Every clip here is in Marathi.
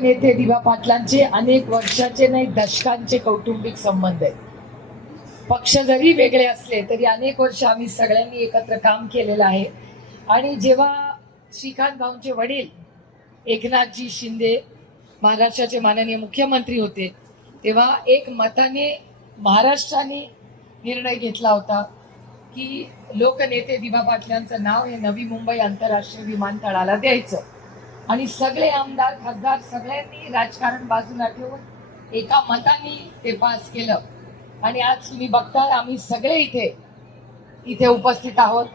नेते दिवा पाटलांचे अनेक वर्षाचे नाही दशकांचे कौटुंबिक संबंध आहेत. पक्ष जरी वेगळे असले तरी अनेक वर्ष आम्ही सगळ्यांनी एकत्र काम केलेलं आहे. आणि जेव्हा श्रीकांत भाऊंचे वडील एकनाथजी शिंदे महाराष्ट्राचे माननीय मुख्यमंत्री होते तेव्हा एक मताने महाराष्ट्राने निर्णय घेतला होता की लोकनेते दिवा पाटलांचं नाव हे नवी मुंबई आंतरराष्ट्रीय विमानतळाला द्यायचं. आणि सगळे आमदार खासदार सगळ्यांनी राजकारण बाजूला ठेवून एका मताने ते पास केलं. आणि आज तुम्ही बघता आम्ही सगळे इथे उपस्थित आहोत.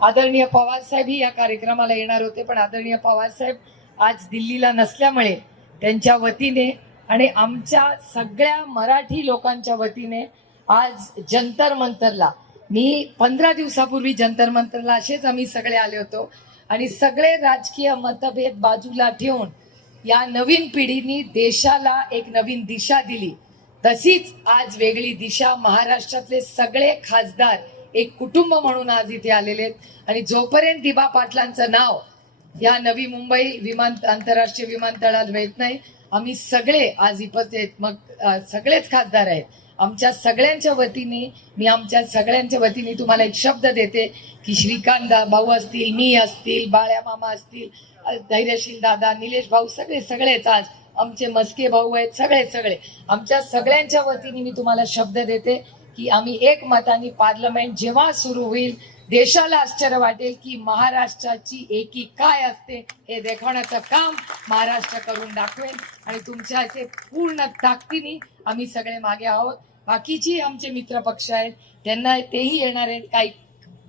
आदरणीय पवार साहेबही या कार्यक्रमाला येणार होते पण आदरणीय पवार साहेब आज दिल्लीला नसल्यामुळे त्यांच्या वतीने आणि आमच्या सगळ्या मराठी लोकांच्या वतीने आज जंतर मंतरला, मी 15 दिवसापूर्वी जंतर मंतरला असेच आम्ही सगळे आले होतो आणि सगळे राजकीय मतभेद बाजूला ठेवून या नवीन पिढीने देशाला एक नवीन दिशा दिली. तशीच आज वेगळी दिशा महाराष्ट्रातले सगळे खासदार एक कुटुंब म्हणून आज इथे आलेले आहेत. आणि जोपर्यंत दिवा पाटलांचं नाव या नवी मुंबई आंतरराष्ट्रीय विमानतळाला येत नाही आम्ही सगळे आज उपस्थित, मग सगळेच खासदार आहेत. आमच्या सगळ्यांच्या वतीने तुम्हाला एक शब्द देते की श्रीकांत भाऊ असतील, मी असतील, बाळ्या मामा असतील, धैर्यशील दादा, निलेश भाऊ, सगळेच आज आमचे मस्के भाऊ आहेत, सगळे आमच्या सगळ्यांच्या वतीने मी तुम्हाला शब्द देते की आम्ही एक मताने पार्लमेंट जेव्हा सुरू होईल देशाला आश्चर्य वाटेल की महाराष्ट्राची एकी काय असते हे दाखवण्याचं काम महाराष्ट्र करून दाखवेल. आणि तुमच्या इथे पूर्ण ताकदीने आम्ही सगळे मागे आहोत. बाकीची आमचे मित्र पक्ष आहेत त्यांना तेही येणार आहेत. काही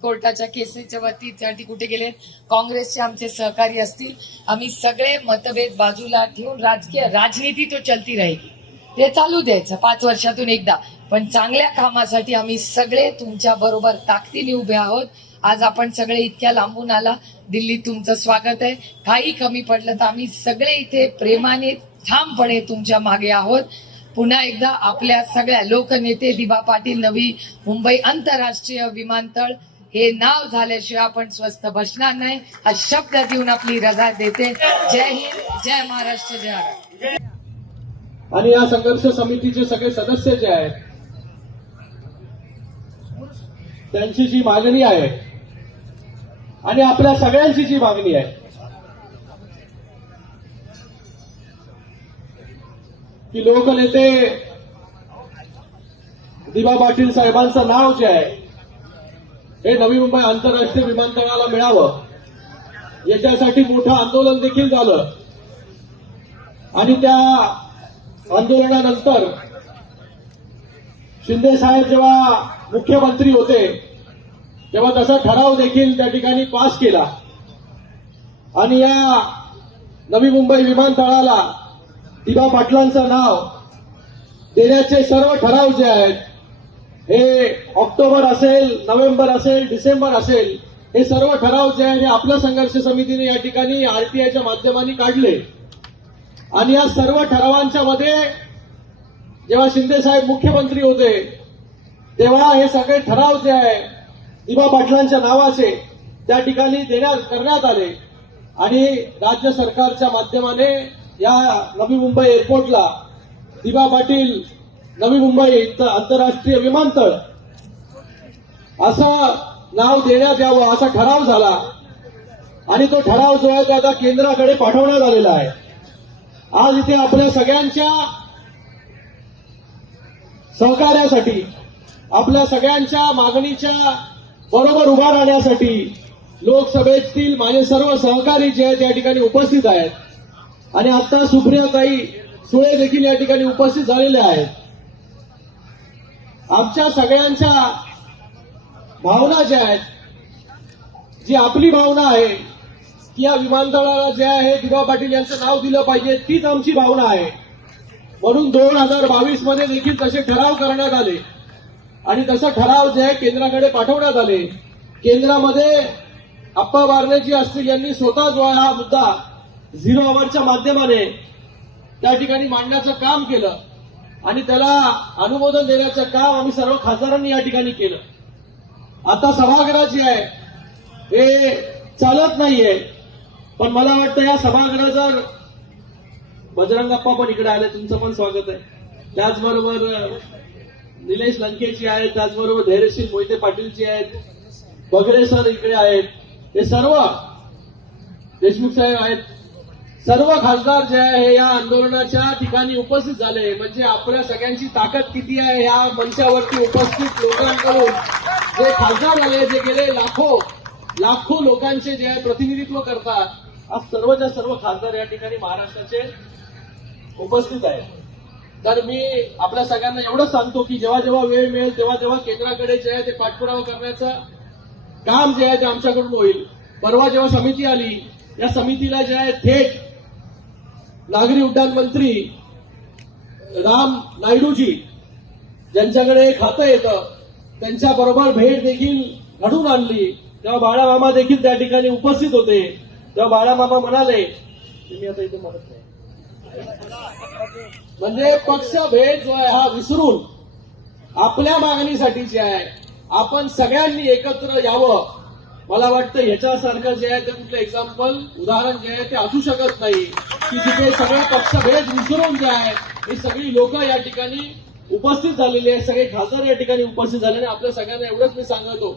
कोर्टाच्या केसेसच्या वतीसाठी कुठे गेलेत, काँग्रेसचे आमचे सहकारी असतील. आम्ही सगळे मतभेद बाजूला ठेवून राजनीती तो चलती राहील, ते चालू द्यायचं 5 वर्षातून एकदा, पण चांगल्या कामासाठी आम्ही सगळे तुमच्या बरोबर ताकदीने उभे आहोत. आज आपण सगळे इतक्या लांबून आला, दिल्लीत तुमचं स्वागत आहे. काही कमी पडलं तर आम्ही सगळे इथे प्रेमाने ठामपणे तुमच्या मागे आहोत. पुन्हा एकदा आपल्या सगळ्या लोकनेते दिवा पाटील नवी मुंबई आंतरराष्ट्रीय विमानतळ हे नाव झाल्याशिवाय आपण स्वस्थ बसणार नाही हा शब्द देऊन आपली रजा देते. जय हिंद, जय महाराष्ट्र, जय भारत. आणि या संघर्ष समितीचे सगळे सदस्य जे आहेत त्यांची जी मागणी आहे आणि आपल्या सगळ्यांची जी मागणी आहे की लोकनेते दिवा पाटील साहेबांचं नाव जे आहे हे नवी मुंबई आंतरराष्ट्रीय विमानतळाला मिळावं याच्यासाठी मोठं आंदोलन देखील झालं. आणि त्या आंदोलनानंतर शिंदे साहेब जेव्हा मुख्यमंत्री होते तेव्हा तसा ठराव देखील त्या ठिकाणी पास केला. आणि या नवी मुंबई विमानतळाला दिवा पाटलांचं नाव देण्याचे सर्व ठराव जे आहेत हे ऑक्टोबर असेल, नोव्हेंबर असेल, डिसेंबर असेल, हे सर्व ठराव जे आहे आपल्या संघर्ष समितीने या ठिकाणी आरटीआयच्या माध्यमाने काढले. आणि या सर्व ठरावांच्या मध्ये जेव्हा शिंदे साहेब मुख्यमंत्री होते तेव्हा हे सगळे ठराव जे आहे दिवा पाटलांच्या नावाचे त्या ठिकाणी करण्यात आले. आणि राज्य सरकारच्या माध्यमाने या नवी मुंबई एअरपोर्टला दिवा पाटील नवी मुंबई आंतरराष्ट्रीय विमानतळ असं नाव देण्यात यावं असा ठराव झाला. आणि तो ठराव जो आहे तो आता केंद्राकडे पाठवण्यात आलेला आहे. आज इथे आपल्या सगळ्यांच्या सहकार्यासाठी, आपल्या सगळ्यांच्या मागणीच्या बरोबर उभा राहण्यासाठी लोकसभेतील माझे सर्व सहकारी जे आहेत या ठिकाणी उपस्थित आहेत. आणि आता सुप्रियाताई सुळे देखील या ठिकाणी उपस्थित झालेले आहेत. आमच्या सगळ्यांच्या भावना ज्या आहेत, जी आपली भावना आहे की या विमानतळाला जे आहे दिवा पाटील यांचं नाव दिलं पाहिजे, तीच आमची भावना आहे. म्हणून 2022 मध्ये देखील तसे ठराव करण्यात आले आणि तसा ठराव जे आहे केंद्राकडे पाठवण्यात आले. केंद्रामध्ये अप्पा बारनेजी असतील यांनी स्वतः जो आहे हा मुद्दा 0 आवरच्या माध्यमाने त्या ठिकाणी मांडण्याचं काम केलं आणि त्याला अनुमोदन देण्याचं काम आम्ही सर्व खासदारांनी या ठिकाणी केलं. आता सभागृह जे आहे हे चालत नाहीये, पण मला वाटतं या सभागृह जर बजरंगप्पा पण इकडे आले, तुमचं पण स्वागत आहे. त्याचबरोबर निलेश लंकेची आहेत, त्याचबरोबर धैर्यशील मोहिते पाटीलची आहेत, बगरे सर इकडे आहेत. हे सर्व देशमुख साहेब आहेत. सर्व खासदार जे आहे हे या आंदोलनाच्या ठिकाणी उपस्थित झाले. म्हणजे आपल्या सगळ्यांची ताकद किती आहे या मंचावरती उपस्थित लोकांकडून जे खासदार झाले, जे गेले लाखो लोकांचे जे आहे प्रतिनिधित्व करतात, आज सर्वच्या सर्व खासदार या ठिकाणी महाराष्ट्राचे उपस्थित आहेत. तर मी आपल्या सगळ्यांना एवढंच सांगतो की जेव्हा जेव्हा वेळ मिळेल तेव्हा केंद्राकडे जे आहे ते पाठपुरावा करण्याचं काम जे आहे ते आमच्याकडून होईल. परवा जेव्हा समिती आली, या समितीला जे आहे थेट नागरी उड्डाण मंत्री राम नायडूजी ज्यांच्याकडे खातं येतं त्यांच्याबरोबर भेट देखील घडून आणली. तेव्हा बाळामामा देखील त्या ठिकाणी उपस्थित होते. तेव्हा बाळामामा म्हणाले, मी आता इथे म्हणत नाही, म्हणजे पक्षभेद जो आहे हा विसरून आपल्या मागणीसाठी जे आहे आपण सगळ्यांनी एकत्र यावं. मला वाटतं ह्याच्यासारखं जे आहे ते कुठलं एक्झाम्पल उदाहरण जे आहे ते असू शकत नाही की तिथे सगळे पक्षभेद विसरून जे आहे ही सगळी लोक या ठिकाणी उपस्थित झालेली आहेत, सगळे खासदार या ठिकाणी उपस्थित झालेले. आपल्या सगळ्यांना एवढंच मी सांगतो